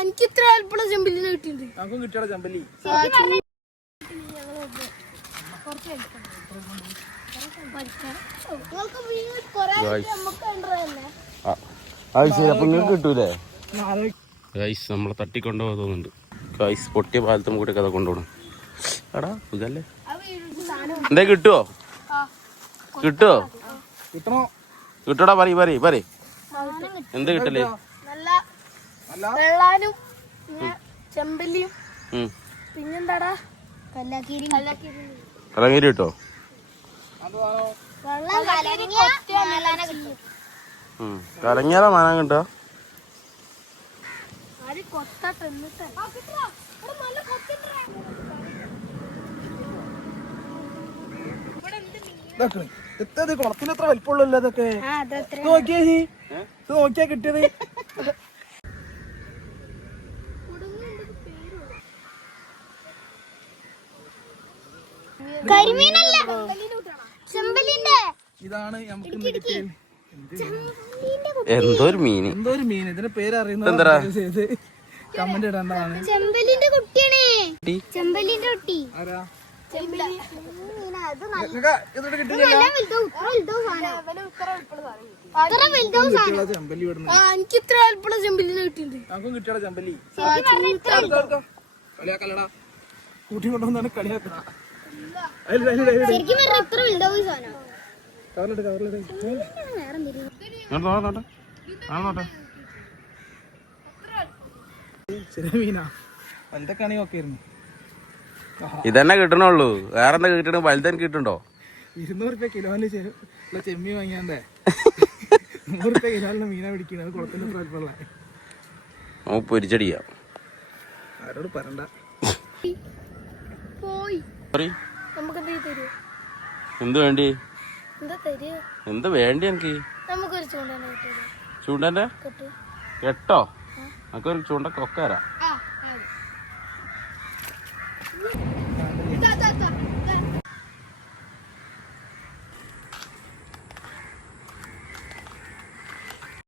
എനിക്ക് ഇത്ര എളുപ്പമുള്ള ചെമ്പല്ലിനെ കിട്ടിയിട്ടുണ്ട്. നമുക്കും കിട്ടിയ ചെമ്പല്ലി. കിട്ടൂലേ ഗൈസ്? നമ്മളെ തട്ടിക്കൊണ്ടുപോകാൻ തോന്നുന്നുണ്ട് ഗൈസ്. പൊട്ടിയ പാലത്തും കൂടെ കഥ കൊണ്ടുപോകണം. എടാ ഇതല്ലേ എന്താ കിട്ടുവോ? കിട്ടുവോ? കിട്ടോടാ പറ എന്ത് കിട്ടല്? വെള്ളാനും ചെമ്പല്ലിയും പിന്നെന്താടാ കലങ്ങീരി കിട്ടോ? കലങ്ങിയാലാ മാനാൻ കിട്ടോ? കുളത്തിന് എത്ര വലിപ്പമുള്ളല്ലോ ഇതൊക്കെ. നോക്കിയാ കിട്ടിയത്. ഇതാണ് എന്തോ ഒരു മീൻ. ഇതിന്റെ പേര് അറിയുന്നത് കമന്റ് ഇടേണ്ടതാണ്. ചെമ്പല്ലിന്റെ കുട്ടിയാണ്. ചെമ്പല്ലിന്റെ കുട്ടി. എനിക്ക് ഇത്ര എളുപ്പമുള്ള ചെമ്പല്ലിനെ കിട്ടിയിട്ടുണ്ട്. നമുക്കും കിട്ടിയ ചെമ്പല്ലി. കളിയാക്കല്ലടാ, കൂട്ടി കൊണ്ടുവന്നാണ് കളിയാക്കുക. ചെറിയ മീനാ, വലുതൊക്കെയാണെങ്കിൽ ഒക്കെ ആയിരുന്നു. ഇതന്നെ കിട്ടണുള്ളൂ. വേറെ എന്താ കിട്ടണ? വലുതന്നെ കിട്ടുണ്ടോ? 200 രൂപ കിലോന് ചെമ്മീൻ വാങ്ങിയാണ്ടേ 100 രൂപ കിലോന് മീനാ പിടിക്കുന്നത്. കുളത്തിന്റെ പ്രായമുള്ള പൊരിച്ചടിയാ. ആരോട് പറയണ്ട. എന്ത് വേണ്ടി? എന്താ വേണ്ടി എനിക്ക്? ചൂണ്ടന്റെ കെട്ടോ? നമുക്കൊരു ചൂണ്ട കൊക്കരാ.